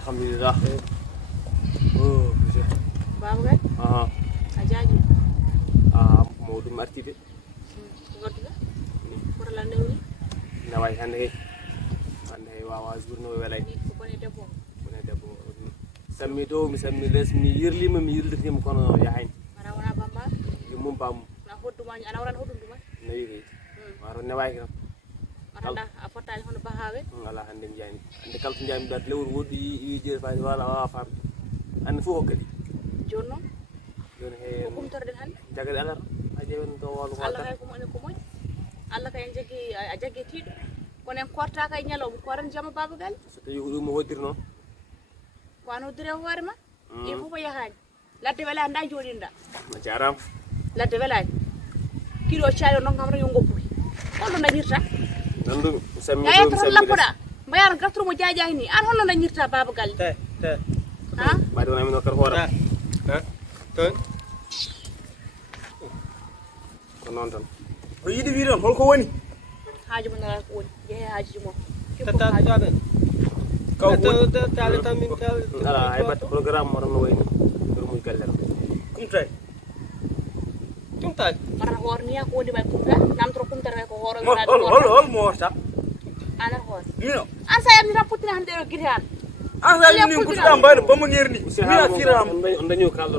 Alhamdulillah. Babu kan? Ajaji. Mau marti be. Ngerti kan? Kurang dewi. Nawai hande wawa zurno welay. Ko ne debbo. Sammi do mi sammi les mi yirli mi yirli mi kono yahay. Mara wana bamba. Yumum bam. Na hoddu ma ana waran hoddu duma. Nayi. Waro nawai kam. Anda afotali hono bahawe. Wala hande mi jani. Ande kal to jami dat lewru wodi je fa wala wa fam. An fu hokkadi. Jonno. Jon he. Ko kumtorden hande. Jagal alar. Ajewen to wal ko. Allah kay ko mo ko moy. Allah kay a jaggi tiido. Kono en korta kay nyalo ko ran jama babagal. So to yugo mo hodirno. Ko an hodire hoore ma. E fu ko yahaani. Ladde wala anda jodinda. Ma jaram. Ladde wala. Kilo chayo non kam ran yo ngoppuki. On don dañirta. Nandu sammi Ya to lapoda. Mbayar gatru mo jaajahi ni. An hono dañirta babagal. Te. Ha? Ba do na mi no kar hora. Ha? To. Ko non tan. Ko yidi wi don holko woni? Haaju mo nara ko woni. Jehe haaju mo. Tata jabe. Kaw to tale tamin tal. Ala ay bat programme mo ran wayni. Dur muy galler. Kumtay. Kumtay. Mara hor niya ko di bay kumta. Nam tro kumta ko horo Hol mo ta. ana hor. Mino. An sayam ni raputina hande ro gitan. An sayam ni kutam bayno bamu ngerni. Mi afiram. On dañu kallo.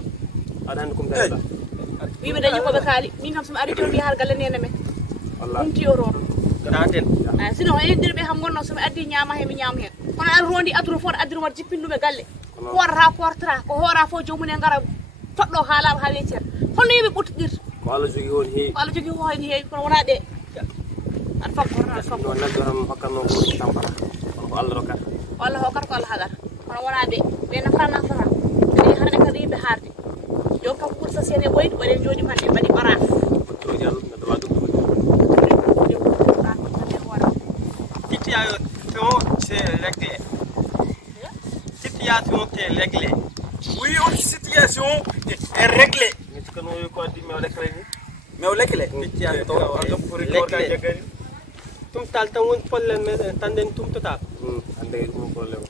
Adan kum dara. Wibe dañu ko be kali. Min kam sama ari jodi har galle nene me. Wallahi. Kumti yoro. Ganaten. Sino e dirbe ham gonno sama addi nyama he mi nyam he. Kono al rondi adru for adru war jippindume galle. Portra ko hora fo jomune ngara foddo halam ha wecer. Holno yibe buttir. Ko Allah jogi won heewi. Ko Allah jogi won heewi kono wona de. An fam korna fam. Non naggaram hakkanno ko tampara. Ko Allah rokkat. Allah hokkat ko Allah hagar. Kono wona de. Be na fana fara. Be harde ka ribe harde. Yo kam kursa sene boyde bare jodi man e badi baraf. To jall na do wadu. Situation c'est réglé. Situation est réglée. Oui, une situation est réglée. Nit ko no ko di mew rek rek ni. Mew réglé. Situation to pour réglé. Tum tal tan won problème tanden tum total. Ande mo problème.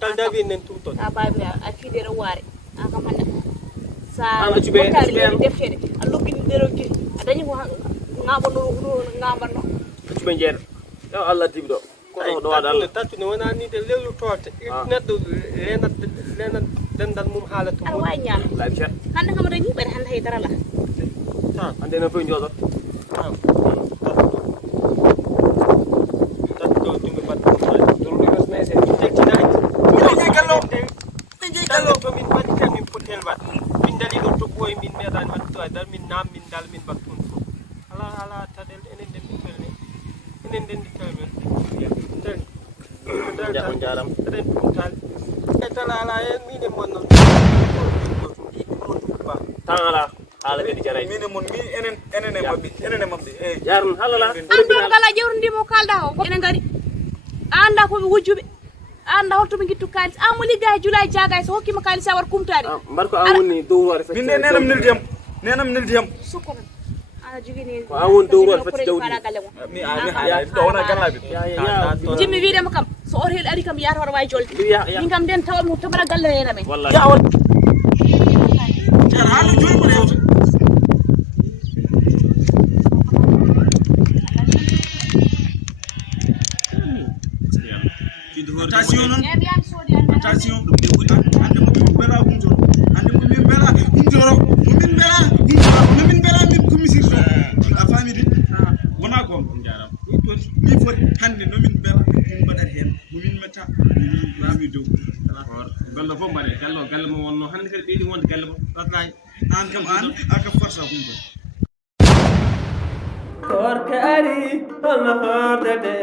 Tal davi nen tum tot. A babira a fidere ware aka manne sa Ando ci be defede a lobini dero giri a dañi ko ngabo no ngabano ci be jeer yo Allah tibdo ko do wada Allah tatu ne wona ni de lelu torte neddo lena dendal mum halatu ar wanya la bicha hande kam dañi bare hande hay dara la ande no fo njodo tatu timbe pat dulu di ras nese tekki nay ni gallo to min wadi tan min putel wat min dali do to boy min medan wat to dal min nam min dal min battun fo ala tadel enen den pelne enen den pelne on jaram ren tal etala ala en mine monno tan ala ala be di jaray mine mon mi enen mabbe yarn halala an kala jewrndi mo kalda ho enen ngari anda ko be wujjube anda holto be gittu kalis amuli gay julay jagay so hokkima kalis war kumtari barko awoni dow war fe min nenam nildiyam sukko ana jigini ko awon dow war fe dawdi mi do wona gallabi jimmi wiidema kam so or hel ari kam yaata war way jolde min kam den taw mo tabara galle hena men wallahi Yar halu joni ko defta. Attention non. Attention dum de wuri ande mo min bela humto. Ande mo min bela humto. Mo min bela humto. Mo min bela min commissaire so. A famidi. Wona ko jaram. Ni foti hande no min bela min badar hen. Mo min meta lami dow. D'accord. Golle fof mbaɗe galle mo wonno hande kadi ɓeydi wonde galle mo. Wallahi an kam an aka forsa humto. Korka ari hono hordade